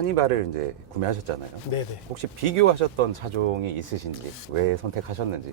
카니발을 이제 구매하셨잖아요. 네네. 혹시 비교하셨던 차종이 있으신지 왜 선택하셨는지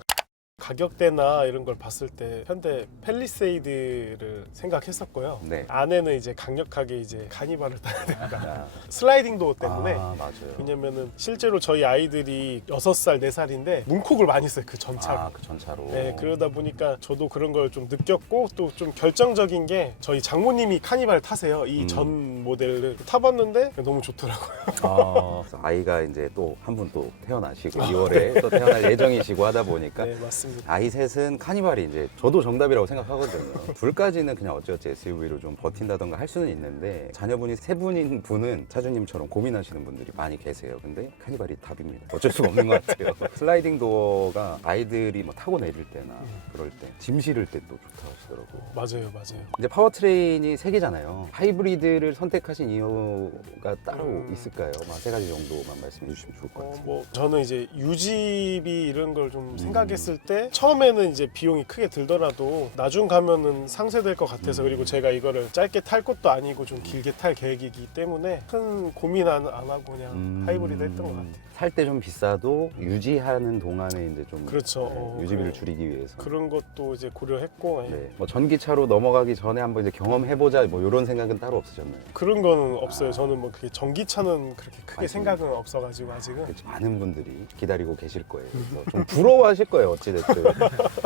가격대나 이런 걸 봤을 때 현대 펠리세이드를 생각했었고요. 네. 안에는 이제 강력하게 이제 카니발을 타야 된다. 아, 슬라이딩 도어 때문에 아, 맞아요. 왜냐면은 실제로 저희 아이들이 6살, 4살인데 문콕을 많이 써요. 그 전차로. 아, 그 전차로. 네, 그러다 보니까 저도 그런 걸 좀 느꼈고 또 좀 결정적인 게 저희 장모님이 카니발 타세요. 이 음. 전 모델을 타봤는데 너무 좋더라고요. 아, 그래서 아이가 이제 또 한 분 또 태어나시고 2월에 또 태어날 예정이시고 하다 보니까 네, 맞습니다. 아이 셋은 카니발이 이제 저도 정답이라고 생각하거든요. 둘까지는 그냥 어찌어찌 SUV로 좀 버틴다던가 할 수는 있는데 자녀분이 세 분인 분은 차주님처럼 고민하시는 분들이 많이 계세요. 근데 카니발이 답입니다. 어쩔 수가 없는 것 같아요. 슬라이딩 도어가 아이들이 뭐 타고 내릴 때나 그럴 때 짐 실을 때 또 좋다 하시더라고요. 맞아요, 맞아요. 이제 파워트레인이 세 개잖아요. 하이브리드를 선택하신 이유가 따로 음. 있을까요? 한세 가지 정도만 말씀해 주시면 좋을 것 어, 같아요. 뭐 저는 이제 유지비 이런 걸좀 음. 생각했을 때 처음에는 이제 비용이 크게 들더라도 나중 가면은 상쇄될 것 같아서 음. 그리고 제가 이거를 짧게 탈 것도 아니고 좀 길게 탈 계획이기 때문에 큰 고민 안, 안 하고 그냥 음. 하이브리드 했던 것 같아요. 살 때 좀 비싸도 유지하는 동안에 이제 좀 그렇죠. 네, 어, 유지비를 그- 줄이기 위해서. 그런 것도 이제 고려했고 예. 네. 뭐 전기차로 넘어가기 전에 한번 이제 경험해보자 뭐 이런 생각은 따로 없으셨나요? 그런 거는 없어요. 아. 저는 뭐 그게 전기차는 그렇게 크게 맞습니다. 생각은 없어가지고 아직은 그렇죠. 많은 분들이 기다리고 계실 거예요. 그래서 좀 부러워하실 거예요, 어찌됐든.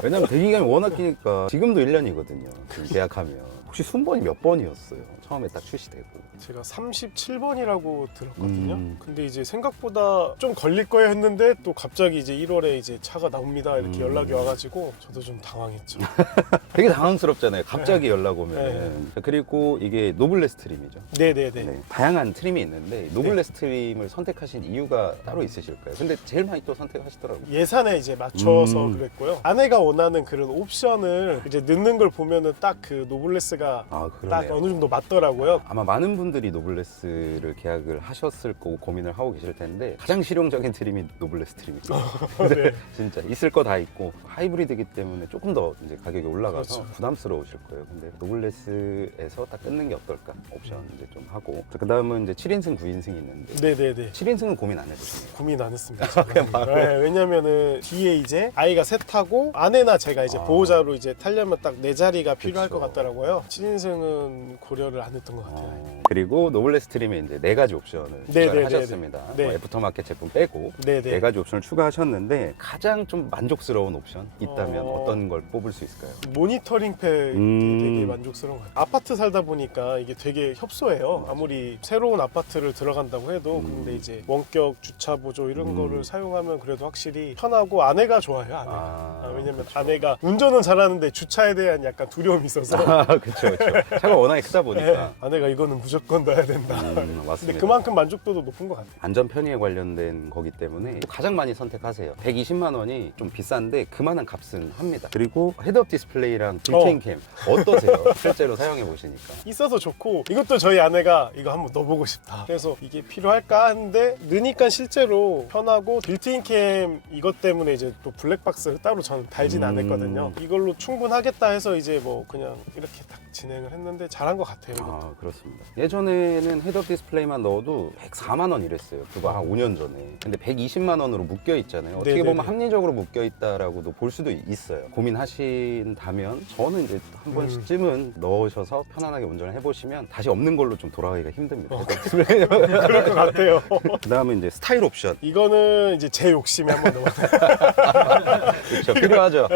왜냐면 대기간이 워낙 기니까 지금도 1년이거든요. 지금 계약하면. 혹시 순번이 몇 번이었어요? 처음에 딱 출시되고. 제가 37번이라고 들었거든요. 음. 근데 이제 생각보다 좀 걸릴 거예요 했는데 또 갑자기 이제 1월에 이제 차가 나옵니다 이렇게 음. 연락이 와가지고 저도 좀 당황했죠. 되게 당황스럽잖아요. 갑자기 연락 오면. 네. 그리고 이게 노블레스 트림이죠. 네네네. 네, 다양한 트림이 있는데 노블레스 트림을 선택하신 이유가 따로 있으실까요? 근데 제일 많이 또 선택하시더라고요. 예산에 이제 맞춰서 음. 그랬고요. 아내가 원하는 그런 옵션을 이제 넣는 걸 보면은 딱 그 노블레스가 아, 딱 그러네요. 어느 정도 맞더라고요. 아마 많은 분들이 노블레스를 계약을 하셨을 거고 고민을 하고 계실 텐데 가장 실용적인 트림이 노블레스 트림이에요. 네. 진짜 있을 거 다 있고 하이브리드이기 때문에 조금 더 이제 가격이 올라가서 그렇죠. 부담스러우실 거예요. 근데 노블레스에서 딱 끊는 게 어떨까 옵션 이제 좀 하고 그 다음은 이제 7인승, 9인승이 있는데 네네네. 7인승은 고민 안 해보셨나요? 고민 안 했습니다. 네, 왜냐면은 뒤에 이제 아이가 셋하고 아내나 제가 이제 아. 보호자로 이제 타려면 딱 네 자리가 필요할 그쵸. 것 같더라고요. 7인승은 고려를 안 했던 것 같아요. 어, 그리고 노블레스 트림에 이제 네 가지 옵션을 네, 네, 네, 하셨습니다. 네. 뭐 애프터마켓 제품 빼고 네 네. 네 가지 옵션을 추가하셨는데 가장 좀 만족스러운 옵션 있다면 어. 어... 떤걸 뽑을 수 있을까요? 모니터링 팩이 음. 되게 만족스러운 것 같아요. 아파트 살다 보니까 이게 되게 협소해요. 아무리 새로운 아파트를 들어간다고 해도 음. 근데 이제 원격 주차 보조 이런 음. 거를 사용하면 그래도 확실히 편하고 아내가 좋아요. 아내가. 아, 아, 왜냐면 그쵸. 아내가 운전은 잘하는데 주차에 대한 약간 두려움이 있어서 아, 그 렇죠, 그렇죠. 차가 워낙에 크다 네, 보니까. 아내가 이거는 무조건 넣어야 된다. 음, 근데 맞습니다. 그만큼 만족도도 높은 것 같아요. 안전 편의에 관련된 거기 때문에 가장 많이 선택하세요. 120만 원이 좀 비싼데 그만한 값은 합니다. 그리고 헤드업 디스플레이랑 빌트인 캠 어떠세요? 실제로 사용해 보시니까. 있어서 좋고 이것도 저희 아내가 이거 한번 넣어보고 싶다. 그래서 이게 필요할까 하는데 넣으니까 실제로 편하고 빌트인 캠 이것 때문에 이제 또 블랙박스를 따로 저는 달진 음. 않았거든요. 이걸로 충분하겠다 해서 이제 뭐 그냥 이렇게 딱 진행을 했는데 잘한 것 같아요. 이것도. 아 그렇습니다. 예전에는 헤드업 디스플레이만 넣어도 104만 원 이랬어요. 그거 한 5년 전에. 근데 120만 원으로 묶여 있잖아요. 어떻게 네네네. 보면 합리적으로 묶여 있다라고도 볼 수도 있어요. 고민하신다면 저는 이제 한 음. 번씩쯤은 넣으셔서 편안하게 운전을 해보시면 다시 없는 걸로 좀 돌아가기가 힘듭니다. 어. 그럴 것 같아요. 그다음에 이제 스타일 옵션. 이거는 이제 제 욕심에 한번 넣어. 그렇죠. 필요하죠.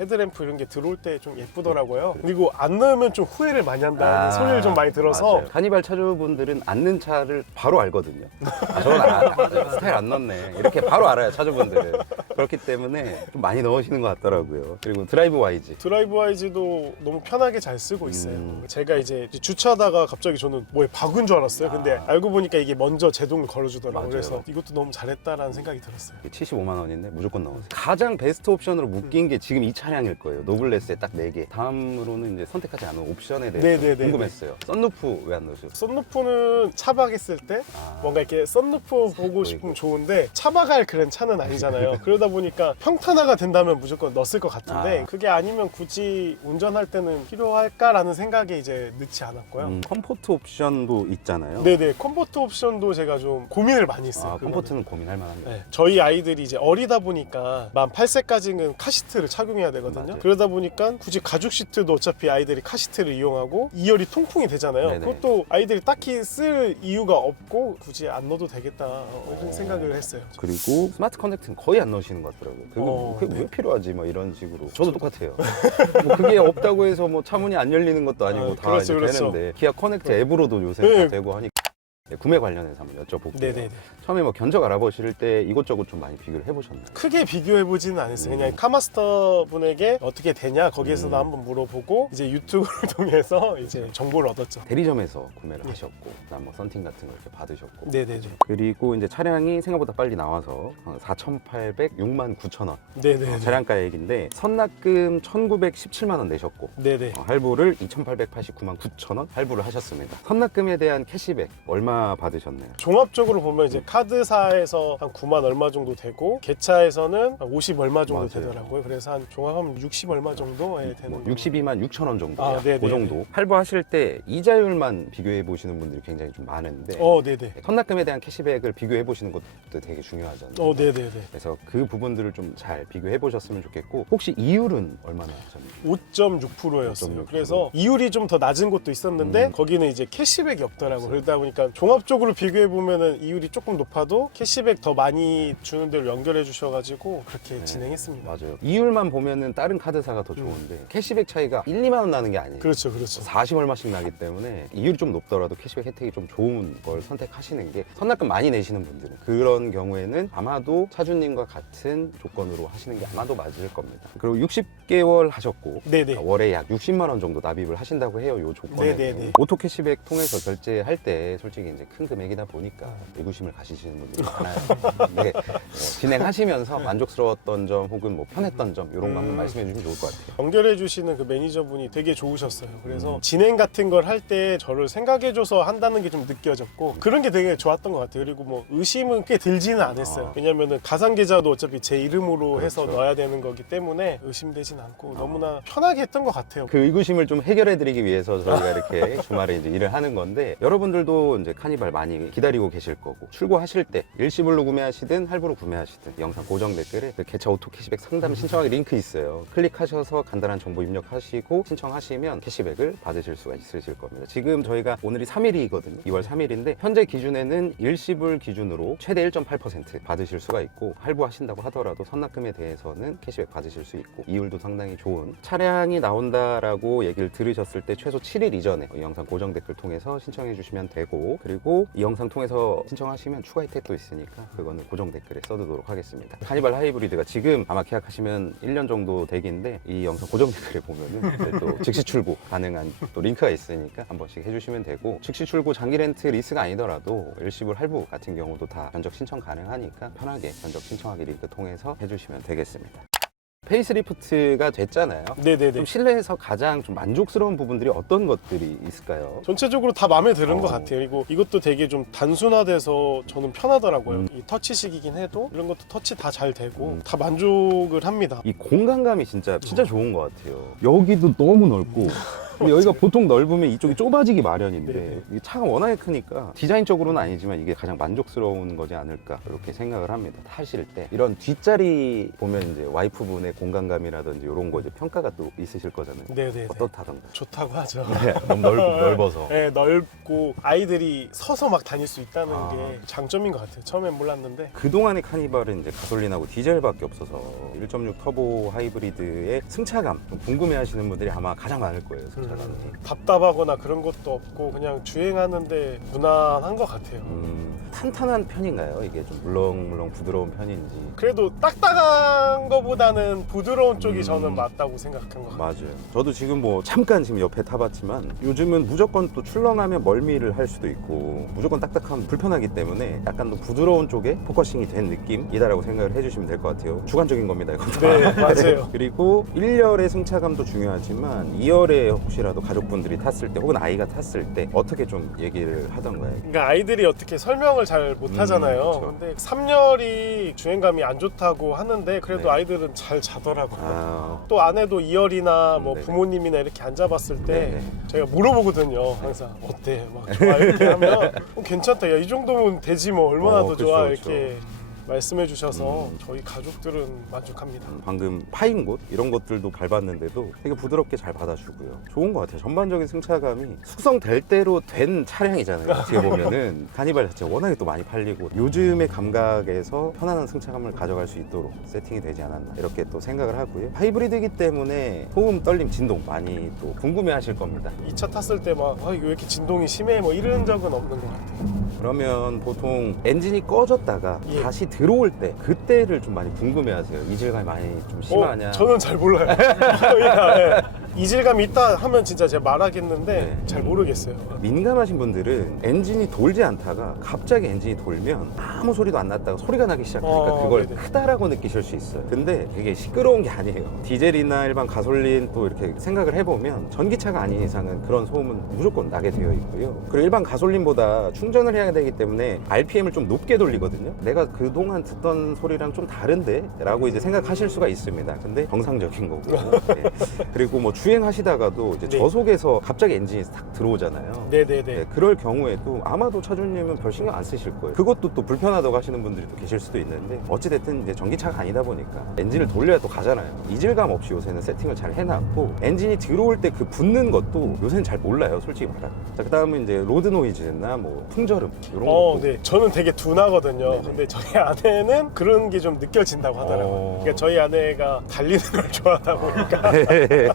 헤드램프 이런 게 들어올 때 좀 예쁘더라고요. 그리고 안 넣 으면 좀 후회를 많이 한다는 아, 소리를 좀 많이 들어서 맞아요. 카니발 차주분들은 앉는 차를 바로 알거든요. 아, 아, 아, 스타일 안 넣네. 이렇게 바로 알아요, 차주분들은. 그렇기 때문에 좀 많이 넣으시는 것 같더라고요. 그리고 드라이브 와이즈. 드라이브 와이즈도 너무 편하게 잘 쓰고 있어요. 음. 제가 이제 주차하다가 갑자기 저는 뭐에 박은 줄 알았어요. 근데 아. 알고 보니까 이게 먼저 제동을 걸어주더라고요. 맞아요. 그래서 이것도 너무 잘했다라는 생각이 들었어요. 75만 원인데 무조건 넣으세요. 가장 베스트 옵션으로 묶인 게 지금 이 차량일 거예요. 노블레스에 딱 4개. 다음으로는 이제 선택하지 않은 옵션에 대해서 네네네. 궁금했어요. 썬루프 왜 안 넣으셨어요? 썬루프는 차박했을 때 아, 뭔가 이렇게 썬루프 보고. 싶으면 좋은데 차박할 그런 차는 아니잖아요. 그러다 그러다 보니까 평탄화가 된다면 무조건 넣었을 것 같은데 아. 그게 아니면 굳이 운전할 때는 필요할까라는 생각에 이제 넣지 않았고요. 음, 컴포트 옵션도 있잖아요. 네네 컴포트 옵션도 제가 좀 고민을 많이 했어요. 아, 그거는. 컴포트는 고민할 만합니다. 네, 저희 아이들이 이제 어리다 보니까 만 8세까지는 카시트를 착용해야 되거든요. 맞아요. 그러다 보니까 굳이 가죽 시트도 어차피 아이들이 카시트를 이용하고 2열이 통풍이 되잖아요. 네네. 그것도 아이들이 딱히 쓸 이유가 없고 굳이 안 넣어도 되겠다 이런 어. 생각을 했어요. 그리고 스마트 커넥트는 거의 안 넣으시는 것 같더라고요. 그게, 어, 그게 네. 왜 필요하지? 뭐 이런 식으로. 저도 똑같아요. 뭐 그게 없다고 해서 뭐 차문이 안 열리는 것도 아니고 아, 다 그렇죠, 이제 그렇죠. 되는데 기아 커넥트 앱으로도 요새 네. 다 되고 하니까 네, 구매 관련해서 한번 여쭤볼게요. 네네네. 처음에 뭐 견적 알아보실 때 이것저것 좀 많이 비교를 해보셨나요? 크게 비교해 보지는 않았어요. 음. 그냥 카마스터 분에게 어떻게 되냐 거기에서도 음. 한번 물어보고 이제 유튜브를 통해서 이제 정보를 얻었죠. 대리점에서 구매를 네. 하셨고, 그다음 뭐 썬팅 같은 걸 이렇게 받으셨고, 네네네. 그리고 이제 차량이 생각보다 빨리 나와서 4,800, 6만 9천 원 네네. 어, 차량가액인데 선납금 1,917만 원 내셨고 네네. 어, 할부를 2,889만 9천 원 할부를 하셨습니다. 선납금에 대한 캐시백 얼마 받으셨나요? 종합적으로 보면 이제 카드사에서 한 9만 얼마 정도 되고 개차에서는 한50 얼마 정도 맞아요. 되더라고요. 그래서 한 종합하면 60 얼마 정도에 되는 뭐 걸로. 62만 6천 원 정도, 아, 네네. 그 정도. 할부하실 때 이자율만 비교해 보시는 분들이 굉장히 좀 많은데 어, 네네. 선납금에 대한 캐시백을 비교해 보시는 것도 되게 중요하잖아요. 어, 네네네. 그래서 그 부분들을 좀 잘 비교해 보셨으면 좋겠고 혹시 이율은 얼마나 하셨나요? 5.6%였어요. 5.6%. 그래서 이율이 좀 더 낮은 곳도 있었는데 음. 거기는 이제 캐시백이 없더라고. 없어요. 그러다 보니까 종합적으로 비교해 보면은 이율이 조금 높아도 캐시백 더 많이 주는 데로 연결해 주셔가지고 그렇게 네. 진행했습니다. 맞아요. 이율만 보면은 다른 카드사가 더 좋은데 캐시백 차이가 1, 2만 원 나는 게 아니에요. 음. 그렇죠, 그렇죠. 40 얼마씩 나기 때문에 이율이 좀 높더라도 캐시백 혜택이 좀 좋은 걸 선택하시는 게 선납금 많이 내시는 분들은 그런 경우에는 아마도 차주님과 같은 조건으로 하시는 게 아마도 맞을 겁니다. 그리고 60개월 하셨고 네네. 월에 약 60만 원 정도 납입을 하신다고 해요. 요 조건에. 네네네. 오토 캐시백 통해서 결제할 때 솔직히 이제 큰 금액이다 보니까 의구심을 가지시는 분들이 많아요. 근데 뭐 진행하시면서 만족스러웠던 점 혹은 뭐 편했던 점 이런 거 한번 음. 말씀해 주시면 좋을 것 같아요. 연결해 주시는 그 매니저분이 되게 좋으셨어요. 그래서 음. 진행 같은 걸 할 때 저를 생각해 줘서 한다는 게 좀 느껴졌고 그런 게 되게 좋았던 것 같아요. 그리고 뭐 의심은 꽤 들지는 않았어요. 아. 왜냐면은 가상 계좌도 어차피 제 이름으로 해서 그렇죠. 넣어야 되는 거기 때문에 의심되진 않고 너무나 편하게 했던 것 같아요. 그 의구심을 좀 해결해 드리기 위해서 저희가 이렇게 주말에 이제 일을 하는 건데 여러분들도 이제 카니발 많이 기다리고 계실 거고 출고하실 때 일시불로 구매하시든 할부로 구매하시든 영상 고정 댓글에 그 개차 오토 캐시백 상담 신청하기 링크 있어요. 클릭하셔서 간단한 정보 입력하시고 신청하시면 캐시백을 받으실 수가 있으실 겁니다. 지금 저희가 오늘이 3일이거든요. 2월 3일인데 현재 기준에는 일시불 기준으로 최대 1.8% 받으실 수가 있고 할부하신다고 하더라도 선납금에 대해서는 캐시백 받으실 수 있고 이율도 상당히 좋은 차량이 나온다라고 얘기를 들으셨을 때 최소 7일 이전에 이 영상 고정 댓글 통해서 신청해 주시면 되고 그리고 이 영상 통해서 신청하시면 추가 혜택도 있으니까 그거는 고정 댓글에 써두도록 하겠습니다. 카니발 하이브리드가 지금 아마 계약하시면 1년 정도 되기인데 이 영상 고정 댓글에 보면은 또 즉시 출고 가능한 또 링크가 있으니까 한 번씩 해주시면 되고 즉시 출고 장기 렌트 리스가 아니더라도 일시불 할부 같은 경우도 다 견적 신청 가능하니까 편하게 견적 신청하기 링크 통해서 해주시면 되겠습니다. 페이스리프트가 됐잖아요. 네네네. 좀 실내에서 가장 좀 만족스러운 부분들이 어떤 것들이 있을까요? 전체적으로 다 마음에 드는 어. 것 같아요. 그리고 이것도 되게 좀 단순화돼서 저는 편하더라고요. 음. 이 터치식이긴 해도 이런 것도 터치 다 잘 되고 음. 다 만족을 합니다. 이 공간감이 진짜 진짜 좋은 것 같아요. 여기도 너무 넓고 근데 여기가 보통 넓으면 이쪽이 좁아지기 마련인데 네네. 이 차가 워낙에 크니까 디자인적으로는 아니지만 이게 가장 만족스러운 거지 않을까 이렇게 생각을 합니다. 타실 때 이런 뒷자리 보면 이제 와이프분의 공간감이라든지 이런 거 이제 평가가 또 있으실 거잖아요. 네네. 어떻다던가. 좋다고 하죠. 네, 너무 넓, 넓어서. 네, 넓고 아이들이 서서 막 다닐 수 있다는 아. 게 장점인 것 같아요. 처음엔 몰랐는데 그동안의 카니발은 이제 가솔린하고 디젤밖에 없어서 1.6 터보 하이브리드의 승차감 좀 궁금해 하시는 분들이 아마 가장 많을 거예요, 승차감 이. 음, 답답하거나 그런 것도 없고 그냥 주행하는데 무난한 것 같아요. 음, 탄탄한 편인가요? 이게 좀 물렁물렁 부드러운 편인지. 그래도 딱딱한 거보다는 부드러운 쪽이 음. 저는 맞다고 생각한 것 같아요. 맞아요. 저도 지금 뭐 잠깐 지금 옆에 타봤지만 요즘은 무조건 또 출렁하면 멀미를 할 수도 있고 무조건 딱딱하면 불편하기 때문에 약간 더 부드러운 쪽에 포커싱이 된 느낌이다라고 생각을 해주시면 될 것 같아요. 주관적인 겁니다. 이건 다. 네, 맞아요. 그리고 1열의 승차감도 중요하지만 2열에 혹시라도 가족분들이 탔을 때 혹은 아이가 탔을 때 어떻게 좀 얘기를 하던가요? 그러니까 아이들이 어떻게 설명을 잘 못하잖아요. 음, 그쵸. 근데 3열이 주행감이 안 좋다고 하는데 그래도 네. 아이들은 잘 자더라고요. 아, 또 안에도 2열이나 뭐 네네. 부모님이나 이렇게 앉아봤을 때 네네. 제가 물어보거든요. 항상 어때? 막 좋아 이렇게 하면 어, 괜찮다. 야 이 정도면 되지 뭐 얼마나 어, 더 그쵸, 좋아 그쵸. 이렇게 말씀해 주셔서 음. 저희 가족들은 만족합니다. 방금 파인 곳 이런 것들도 밟았는데도 되게 부드럽게 잘 받아주고요. 좋은 것 같아요. 전반적인 승차감이 숙성될 대로 된 차량이잖아요. 어떻게 보면은 카니발 자체가 워낙에 또 많이 팔리고 요즘의 감각에서 편안한 승차감을 가져갈 수 있도록 세팅이 되지 않았나 이렇게 또 생각을 하고요. 하이브리드이기 때문에 소음, 떨림, 진동 많이 또 궁금해하실 겁니다. 이 차 탔을 때 막 아, 이거 왜 이렇게 진동이 심해 뭐 이런 적은 없는 것 같아요. 그러면 보통 엔진이 꺼졌다가 예. 다시 들 어올 때 그때를 좀 많이 궁금해하세요. 이질감이 많이 좀 심하냐? 어, 저는 잘 몰라요. 저희가 예. 이질감이 있다 하면 진짜 제가 말하겠는데 네. 잘 모르겠어요. 민감하신 분들은 엔진이 돌지 않다가 갑자기 엔진이 돌면 아무 소리도 안 났다가 소리가 나기 시작하니까 어, 그걸 네네. 크다라고 느끼실 수 있어요. 근데 그게 시끄러운 게 아니에요. 디젤이나 일반 가솔린 또 이렇게 생각을 해보면 전기차가 아닌 이상은 그런 소음은 무조건 나게 되어 있고요. 그리고 일반 가솔린보다 충전을 해야 되기 때문에 RPM을 좀 높게 돌리거든요. 내가 그동 안 듣던 소리랑 좀 다른데? 라고 이제 생각하실 수가 있습니다. 근데 정상적인 거고. 네. 그리고 뭐 주행하시다가도 이제 네. 저속에서 갑자기 엔진이 탁 들어오잖아요. 네네네. 네, 그럴 경우에도 아마도 차주님은 별 신경 안 쓰실 거예요. 그것도 또 불편하다고 하시는 분들이 또 계실 수도 있는데 어찌됐든 이제 전기차가 아니다 보니까 엔진을 돌려야 또 가잖아요. 이질감 없이 요새는 세팅을 잘 해놨고 엔진이 들어올 때 그 붙는 것도 요새는 잘 몰라요. 솔직히 말하면. 자, 그 다음은 이제 로드 노이즈나 뭐 풍절음 이런 어, 것도 네. 저는 되게 둔하거든요. 네네. 근데 저희 아 내는 그런 게 좀 느껴진다고 하더라고요. 어. 그러니까 저희 아내가 달리는 걸 좋아하다 보니까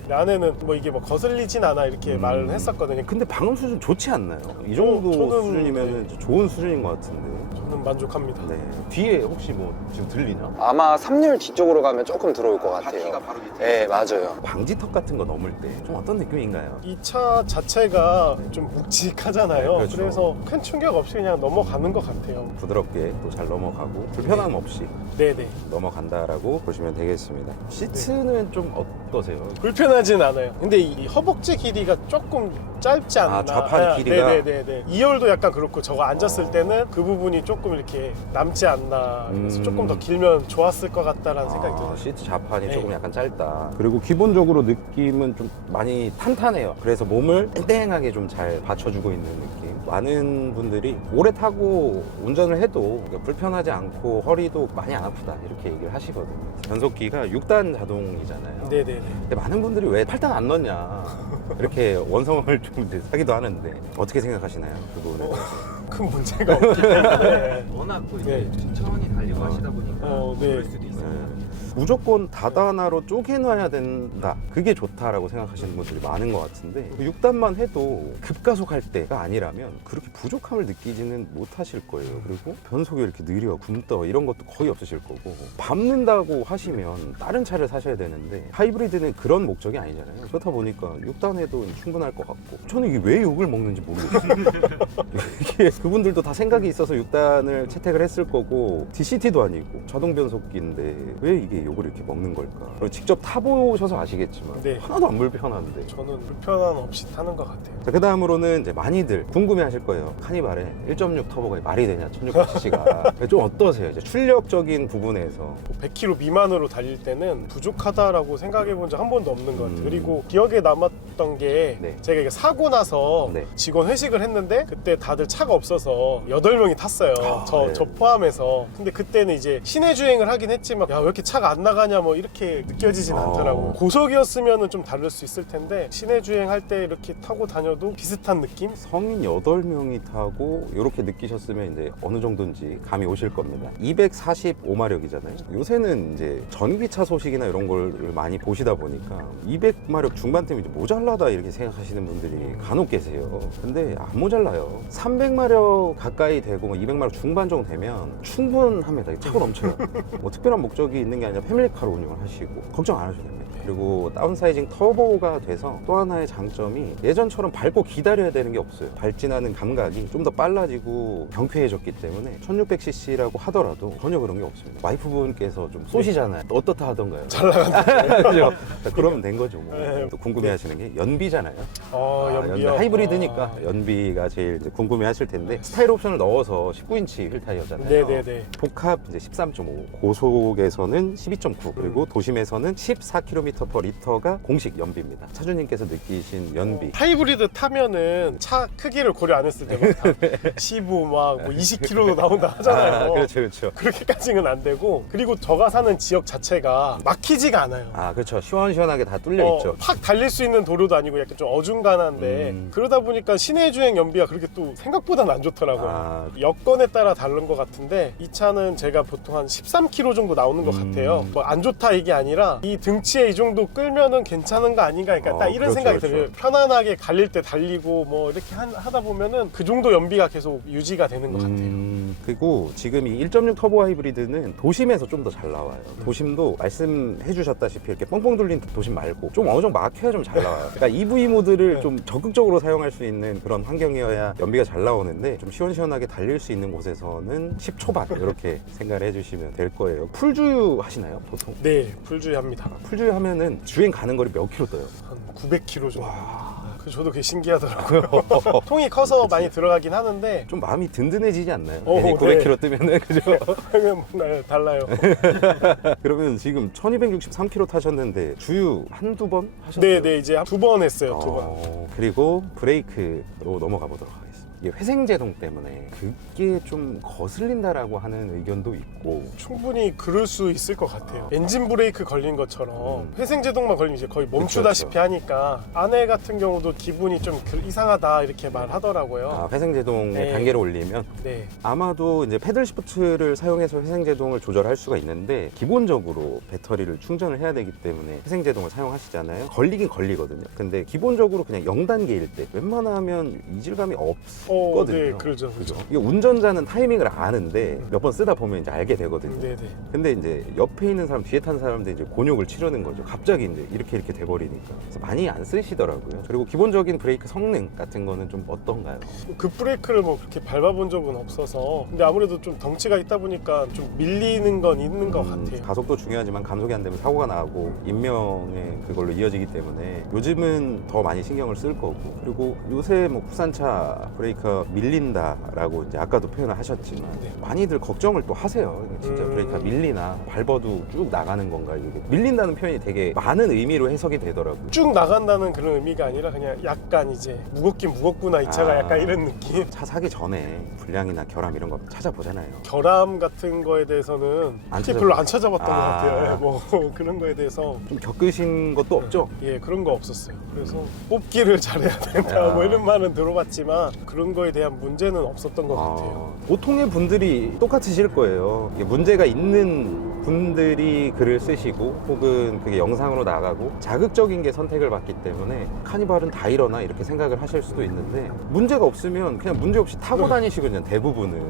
아내는 뭐 이게 뭐 거슬리진 않아 이렇게 음. 말을 했었거든요. 근데 방음 수준 좋지 않나요? 이 정도 어, 저는- 수준이면 좋은 수준인 것 같은데. 저는 만족합니다. 네. 뒤에 혹시 뭐 지금 들리나? 아마 3열 뒤쪽으로 가면 조금 들어올 것 같아요. 바로 밑에. 네, 맞아요. 방지턱 같은 거 넘을 때 좀 어떤 느낌인가요? 이 차 자체가 좀 묵직하잖아요. 네, 그렇죠. 그래서 큰 충격 없이 그냥 넘어가는 것 같아요. 부드럽게 또 잘 넘어가고 불편함 없이 네네. 넘어간다라고 보시면 되겠습니다. 시트는 좀 어떠세요? 불편하진 않아요. 근데 이 허벅지 길이가 조금 짧지 않나. 아, 좌판 길이가? 네네네. 2열도 약간 그렇고 저거 앉았을 어. 때는 그 부분이 조금 이렇게 남지 않나. 그래서 음. 조금 더 길면 좋았을 것 같다라는 생각이 아, 들어요. 시트 좌판이 네. 조금 약간 짧다. 그리고 기본적으로 느낌은 좀 많이 탄탄해요. 그래서 몸을 땡땡하게 좀 잘 받쳐주고 있는 느낌. 많은 분들이 오래 타고 운전을 해도 불편하지 않고 허리도 많이 안 아프다 이렇게 얘기를 하시거든요. 변속기가 6단 자동이잖아요. 네네네. 근데 많은 분들이 왜 8단 안 넣냐 이렇게 원성을 좀 이제 사기도 하는데 어떻게 생각하시나요? 그 부분에 대해서? 큰 문제가 없기 때문에. 워낙 또 이제 네. 천천히 달리고 하시다 보니까 어, 네. 그럴 수도 있어요. 네. 무조건 다단화로 쪼개놔야 된다. 그게 좋다라고 생각하시는 분들이 많은 것 같은데 6단만 해도 급가속할 때가 아니라면 그렇게 부족함을 느끼지는 못하실 거예요. 그리고 변속이 이렇게 느려 굼떠 이런 것도 거의 없으실 거고 밟는다고 하시면 다른 차를 사셔야 되는데 하이브리드는 그런 목적이 아니잖아요. 그렇다 보니까 6단 해도 충분할 것 같고 저는 이게 왜 욕을 먹는지 모르겠어요. 그분들도 다 생각이 있어서 6단을 채택을 했을 거고 DCT도 아니고 자동 변속기인데 왜 이게 욕을 이렇게 먹는 걸까? 그리고 직접 타보셔서 아시겠지만 네. 하나도 안 불편한데. 저는 불편함 없이 타는 것 같아요. 자, 그 다음으로는 이제 많이들 궁금해 하실 거예요. 카니발에 1.6 터보가 말이 되냐, 1600cc가. 좀 어떠세요? 이제 출력적인 부분에서. 100km 미만으로 달릴 때는 부족하다라고 생각해 본 적 한 번도 없는 것 같아요. 음. 그리고 기억에 남았던 게 네. 제가 이게 사고 나서 네. 직원 회식을 했는데 그때 다들 차가 없어서 8명이 탔어요. 아, 저, 네. 저 포함해서. 근데 그때는 이제 시내 주행을 하긴 했지만 야, 왜 이렇게 차가 안 나가냐 뭐 이렇게 느껴지진 아. 않더라고. 고속이었으면 좀 다를 수 있을 텐데 시내 주행할 때 이렇게 타고 다녀도 비슷한 느낌? 성인 8명이 타고 이렇게 느끼셨으면 이제 어느 정도인지 감이 오실 겁니다. 245마력이잖아요. 요새는 이제 전기차 소식이나 이런 걸 많이 보시다 보니까 200마력 중반대면 이제 모자라다 이렇게 생각하시는 분들이 간혹 계세요. 근데 안 모자라요. 300마력 가까이 되고 200마력 중반 정도 되면 충분합니다. 차고 넘쳐요. 뭐 특별한 목적이 있는 게 아니라 패밀리카로 운영을 하시고 걱정 안 하셔도 됩니다. 그리고 다운사이징 터보가 돼서 또 하나의 장점이 예전처럼 밟고 기다려야 되는 게 없어요. 발진하는 감각이 좀 더 빨라지고 경쾌해졌기 때문에 1600cc라고 하더라도 전혀 그런 게 없습니다. 와이프분께서 좀 쏘시잖아요. 어떻다 하던가요? 잘 나간다. 그죠? 그러면 된 거죠. 뭐. 네. 또 궁금해 하시는 게 연비잖아요. 어, 아. 연비 하이브리드니까 아. 연비가 제일 이제 궁금해 하실 텐데 스타일 옵션을 넣어서 19인치 휠 타이어잖아요. 네네네. 복합 이제 13.5, 고속에서는 12.9, 그리고 음. 도심에서는 14km per 리터가 공식 연비입니다. 차주님께서 느끼신 연비. 하이브리드 타면은 차 크기를 고려 안 했을 때막15 막뭐 20km도 나온다 하잖아요. 아, 그렇죠, 그렇죠. 그렇게까지는 안 되고 그리고 저가 사는 지역 자체가 막히지가 않아요. 아, 그렇죠. 시원시원하게 다 뚫려 어, 있죠. 팍 달릴 수 있는 도로도 아니고 약간 좀 어중간한데 음. 그러다 보니까 시내 주행 연비가 그렇게 또 생각보다는 안 좋더라고요. 아, 여건에 따라 다른 것 같은데 이 차는 제가 보통 한 13km 정도 나오는 것 음. 같아요. 뭐안 좋다 이게 아니라 이 등치에 이 정도 끌면은 괜찮은 거 아닌가? 그러니까 어, 딱 이런 그렇죠, 생각이 그렇죠. 들어요. 편안하게 달릴 때 달리고 뭐 이렇게 한- 하다 보면은 그 정도 연비가 계속 유지가 되는 것 같아요. 음, 그리고 지금 이 1.6 터보 하이브리드는 도심에서 좀 더 잘 나와요. 도심도 말씀해 주셨다시피 이렇게 뻥뻥 돌린 도심 말고 좀 어느 정도 막혀야 좀 잘 나와요. 그러니까 EV 모드를 네. 좀 적극적으로 사용할 수 있는 그런 환경이어야 연비가 잘 나오는데 좀 시원시원하게 달릴 수 있는 곳에서는 10초 반 이렇게 생각을 해 주시면 될 거예요. 풀주유 하시나요, 보통? 네, 풀주의합니다. 풀주유 하면 은 주행 가는 거리 몇 킬로 떠요? 한 900km 정도. 그 저도 그게 신기하더라고요. 통이 커서 많이 들어가긴 하는데 좀 마음이 든든해지지 않나요? 어, 괜히 네. 900km 뜨면은 그죠? 그러면 뭐 달라요. 그러면 지금 1263km 타셨는데 주유 한두 번 하셨어요? 네, 네 이제 두 번 했어요. 두 번. 어, 그리고 브레이크로 넘어가 보도록 하겠습니다. 이게 회생제동 때문에 그게 좀 거슬린다라고 하는 의견도 있고 충분히 그럴 수 있을 것 같아요. 엔진 브레이크 걸린 것처럼 음. 회생 제동만 걸리면 이제 거의 멈추다시피 그쵸, 하니까 아내 같은 경우도 기분이 좀 그- 이상하다 이렇게 말하더라고요. 아, 회생제동의 네. 단계를 올리면 네. 아마도 이제 패들 시프트를 사용해서 회생제동을 조절할 수가 있는데 기본적으로 배터리를 충전을 해야 되기 때문에 회생제동을 사용하시잖아요. 걸리긴 걸리거든요. 근데 기본적으로 그냥 0단계일 때 웬만하면 이질감이 없 거든요. 어, 네, 그러죠, 그죠. 이게 운전자는 타이밍을 아는데 몇 번 쓰다 보면 이제 알게 되거든요. 네, 네. 근데 이제 옆에 있는 사람, 뒤에 탄 사람들 이제 곤욕을 치르는 거죠. 갑자기 이제 이렇게 이렇게 돼버리니까. 그래서 많이 안 쓰시더라고요. 그리고 기본적인 브레이크 성능 같은 거는 좀 어떤가요? 급 브레이크를 뭐 그렇게 밟아본 적은 없어서 근데 아무래도 좀 덩치가 있다 보니까 좀 밀리는 건 있는 것 음, 같아요. 가속도 중요하지만 감속이 안 되면 사고가 나고 인명의 그걸로 이어지기 때문에 요즘은 더 많이 신경을 쓸 거고 그리고 요새 뭐 국산차 브레이크 가 밀린다라고 이제 아까도 표현을 하셨지만 네. 많이들 걱정을 또 하세요. 진짜 음. 브레이크가 밀리나 밟아도 쭉 나가는 건가 이게 밀린다는 표현이 되게 많은 의미로 해석이 되더라고요. 쭉 나간다는 그런 의미가 아니라 그냥 약간 이제 무겁긴 무겁구나 이 차가 아. 약간 이런 느낌. 차 사기 전에 불량이나 결함 이런 거 찾아보잖아요. 결함 같은 거에 대해서는 안 찾아봤- 별로 안 찾아봤던 아. 것 같아요. 예, 뭐 그런 거에 대해서 좀 겪으신 것도 없죠? 예 그런 거 없었어요. 그래서 뽑기를 잘해야 된다 야. 뭐 이런 말은 들어봤지만 그런 거에 대한 문제는 없었던 것 같아요. 아, 보통의 분들이 똑같으실 거예요. 이게 문제가 있는 분들이 글을 쓰시고 혹은 그게 영상으로 나가고 자극적인 게 선택을 받기 때문에 카니발은 다 이러나 이렇게 생각을 하실 수도 있는데 문제가 없으면 그냥 문제 없이 타고 네. 다니시거든요. 대부분은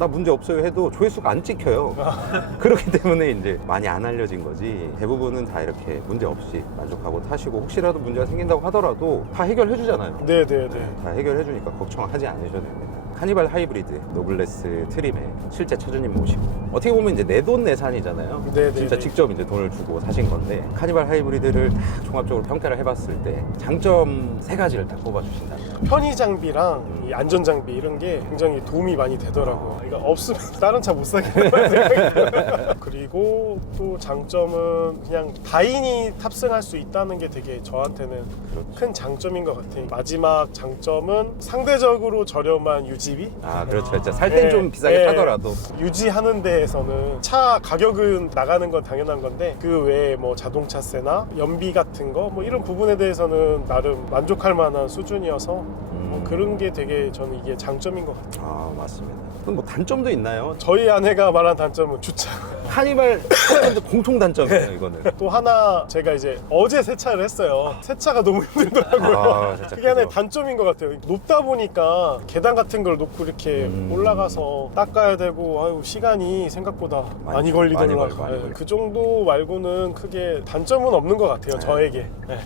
나 문제 없어요 해도 조회수가 안 찍혀요. 그렇기 때문에 이제 많이 안 알려진 거지. 대부분은 다 이렇게 문제 없이 만족하고 타시고 혹시라도 문제가 생긴다고 하더라도 다 해결해 주잖아요. 네 네 네. 다 해결해 주니까 걱정하지 않으셔도 됩니다. 카니발 하이브리드 노블레스 트림에 실제 차주님 모시고 어떻게 보면 이제 내 돈 내산이잖아요. 네네네. 진짜 직접 이제 돈을 주고 사신 건데 카니발 하이브리드를 다 종합적으로 평가를 해봤을 때 장점 세 가지를 딱 꼽아주신다면 편의 장비랑 이 안전 장비 이런 게 굉장히 도움이 많이 되더라고요. 이거 없으면 다른 차못 들어요. 그리고 또 장점은 그냥 다인이 탑승할 수 있다는 게 되게 저한테는 그렇죠. 큰 장점인 것 같아요. 마지막 장점은 상대적으로 저렴한 유지비? 아 그렇죠. 진짜 살땐 네, 좀 비싸게 네. 타더라도 유지하는 데에서는 차 가격은 나가는 건 당연한 건데 그 외에 뭐 자동차세나 연비 같은 거 뭐 이런 부분에 대해서는 나름 만족할 만한 수준이어서 음. 뭐 그런 게 되게 저는 이게 장점인 것 같아요. 아 맞습니다. 그럼 뭐 단 점도 있나요? 저희 아내가 말한 단점은 주차. 카니발 공통 단점이에요 이거는. 또 하나 제가 이제 어제 세차를 했어요. 세차가 너무 힘들더라고요. 아, 진짜 그게 하나의 그거. 단점인 것 같아요. 높다 보니까 계단 같은 걸 놓고 이렇게 음. 올라가서 닦아야 되고 아유 시간이 생각보다 많이, 많이 걸리더라고요. 걸리고, 많이 예, 걸리고. 그 정도 말고는 크게 단점은 없는 것 같아요. 네. 저에게. 네.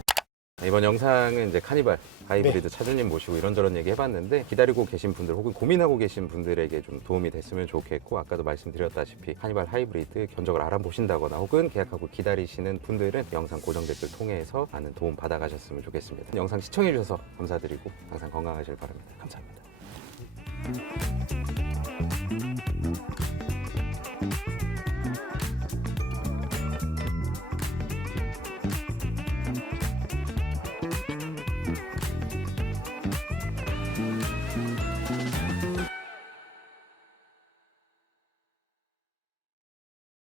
이번 영상은 이제 카니발 하이브리드 차주님 모시고 이런저런 얘기 해봤는데 기다리고 계신 분들 혹은 고민하고 계신 분들에게 좀 도움이 됐으면 좋겠고 아까도 말씀드렸다시피 카니발 하이브리드 견적을 알아보신다거나 혹은 계약하고 기다리시는 분들은 영상 고정 댓글 통해서 많은 도움 받아가셨으면 좋겠습니다. 영상 시청해주셔서 감사드리고 항상 건강하실 바랍니다. 감사합니다.